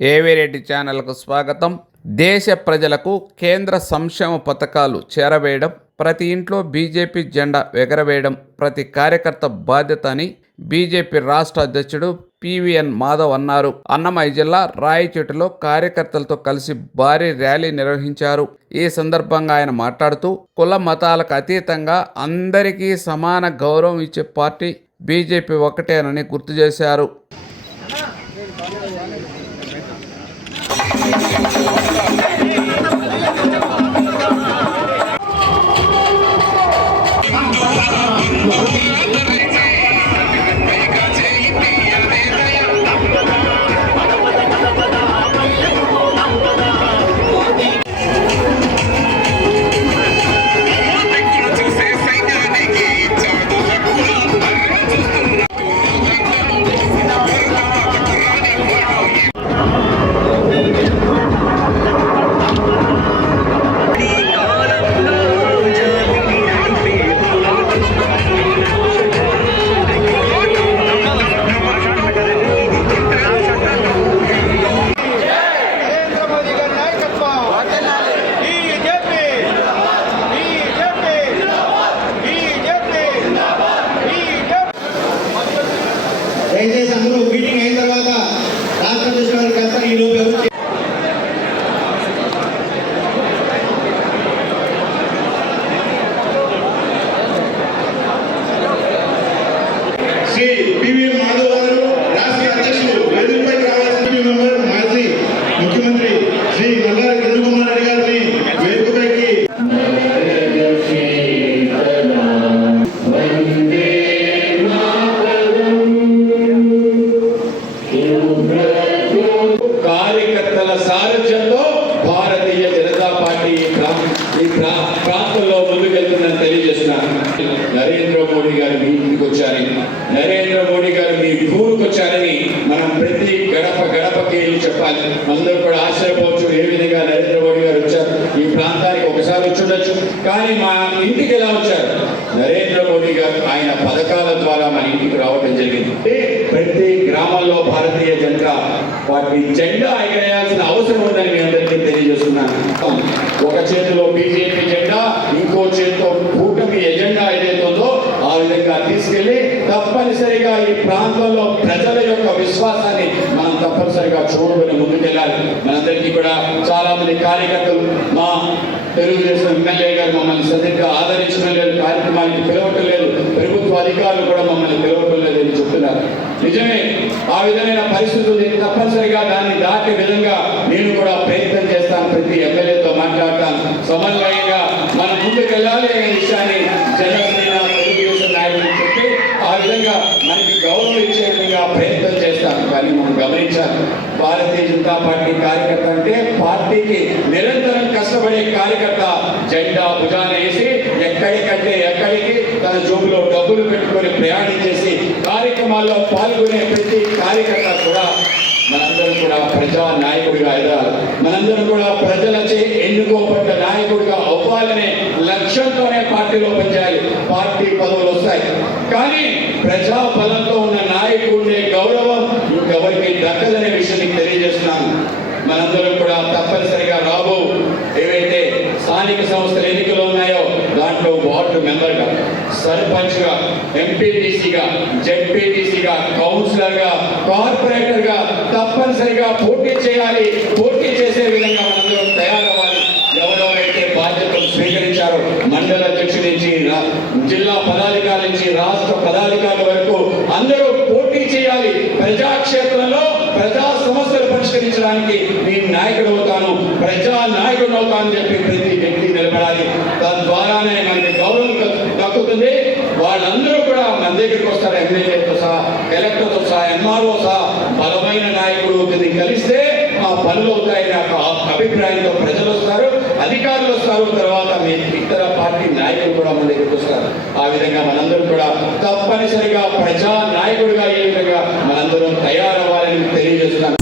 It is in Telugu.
ఏవిరెడ్డి ఛానల్కు స్వాగతం? దేశ ప్రజలకు కేంద్ర సంక్షేమ పథకాలు చేరవేయడం ప్రతి ఇంట్లో బీజేపీ జెండా ఎగరవేయడం ప్రతి కార్యకర్త బాధ్యత అని బీజేపీ రాష్ట్ర అధ్యక్షుడు పివిఎన్ మాధవ్ అన్నారు. అన్నమయ్య జిల్లా రాయచోటిలో కార్యకర్తలతో కలిసి భారీ ర్యాలీ నిర్వహించారు. ఈ సందర్భంగా ఆయన మాట్లాడుతూ కుల మతాలకు అతీతంగా అందరికీ సమాన గౌరవం ఇచ్చే పార్టీ బీజేపీ ఒకటేనని గుర్తు చేశారు. వచ్చిన నరేంద్ర మోడీ గారు మీ ఇంటికి వచ్చారని నరేంద్ర మోడీ గారు మీ భూమికి వచ్చారని మనం ప్రతి గడప గడపకి వెళ్ళి చెప్పాలి? అందరూ కూడా ఆశ్చర్యపోవచ్చు ఏ విధంగా నరేంద్ర మోడీ గారు వచ్చారు. ఈ ప్రాంతానికి ఒకసారి వచ్చుండొచ్చు కానీ మా ఇంటికి ఎలా వచ్చారు? నరేంద్ర మోడీ గారు ఆయన పథకాల ద్వారా మన ఇంటికి రావడం జరిగింది. ప్రతి గ్రామంలో భారతీయ జనతా వాటి జెండా ఎగరేయాల్సిన అవసరం ఉందని మీ అందరికీ తెలియజేస్తున్నాను. ఒక చేతిలో బీజేపీ జెండా ఇంకో చేతిలో కూటమి ఎజెండా ఏదైతే ఉందో ఆ విధంగా తీసుకెళ్ళి తప్పనిసరిగా ఈ ప్రాంతంలో ప్రజల యొక్క విశ్వాసాన్ని మనం తప్పనిసరిగా చూడబడి ముందుకెళ్ళాలి. మనందరికీ కూడా చాలా మంది కార్యకర్తలు మా తెలుగుదేశం ఎమ్మెల్యే గారు మమ్మల్ని సరిగ్గా ఆదరించడం లేదు కార్యక్రమానికి పిలవటం లేదు ప్రభుత్వ అధికారులు కూడా మమ్మల్ని పిలవటం లేదు అని చెప్తున్నారు. నిజమే ఆ విధమైన పరిస్థితులు తప్పనిసరిగా దాన్ని దాటే విధంగా నేను కూడా ప్రయత్నం చేస్తాను. ప్రతి ఎమ్మెల్యేతో మాట్లాడతాను. సమన్వయంగా మనం ముందుకెళ్ళాలి అనే విషయాన్ని జనసేన తెలుగుదేశం నాయకులు చెప్పి ఆ విధంగా మనకి గౌరవం ఇచ్చే విధంగా ప్రయత్నం చేస్తాను. కానీ మనం గమనించాలి. భారతీయ జనతా పార్టీ కార్యకర్త అంటే పార్టీకి నిరంతరం కష్టపడే కార్యకర్త జెండా భుజాన వేసి ఎక్కడికంటే ఎక్కడికి తన జోబులో డబ్బులు పెట్టుకొని ప్రయాణం చేసి కార్యక్రమాల్లో పాల్గొనే ప్రతి కార్యకర్త కూడా మనందరం కూడా ప్రజా నాయకుడిగా ఎదగాలి. మనందరం కూడా ప్రజలచే ఎన్నుకోబడ్డ నాయకుడిగా అవ్వాలనే లక్ష్యంతోనే పార్టీలో పనిచేయాలి. పార్టీ పదవులు వస్తాయి. కానీ ప్రజా బలంతో ఉన్న నాయకుడినే దక్కదనే విషయం నీకు తెలియజేస్తున్నాను. మనందరం కూడా తప్పనిసరిగా రాబో ఏవైతే స్థానిక సంస్థల ఎన్నికలు ఉన్నాయో దాంట్లో వార్డు మెంబర్గా సర్పంచ్గా ఎంపీటీసీగా జెడ్పీటీసీగా కౌన్సిలర్గా కార్పొరేటర్గా తప్పనిసరిగా పోటీ చేయాలి. పోటీ చేసే విధంగా మనందరం తయారవ్వాలి. ఎవరెవరైతే బాధ్యతలు స్వీకరించారో మండల అధ్యక్షుడి నుంచి రా- జిల్లా పదాధికారి నుంచి రాష్ట్ర పదాధికారుల వరకు అందరూ చేయాలి. ప్రజాక్షేత్రంలో ప్రజా సమస్యలు పరిష్కరించడానికి నేను నాయకుడు అవుతాను. ప్రజా నాయకుడు అవుతాను అని చెప్పి ప్రతి వ్యక్తి నిలబడాలి. తద్వారానే మనకి గౌరవం దక్కుతుంది. వాళ్ళందరూ కూడా మన దగ్గరికి వస్తారు. ఎమ్మెల్యేతో సహా కలెక్టర్తో సహా ఎంఆర్ఓ సహా. బలమైన నాయకుడు కలిస్తే ఆ పనులు అవుతాయి నాకు అభిప్రాయంతో ప్రజలు వస్తారు. అధికారులు వస్తారు. తర్వాత మీ ఇతర పార్టీ నాయకులు కూడా మన దగ్గరికి వస్తారు. ఆ విధంగా మనందరం కూడా తప్పనిసరిగా ప్రజా నాయకుడిగా అందరం తయారవ్వాలని తెలియజేస్తున్నాను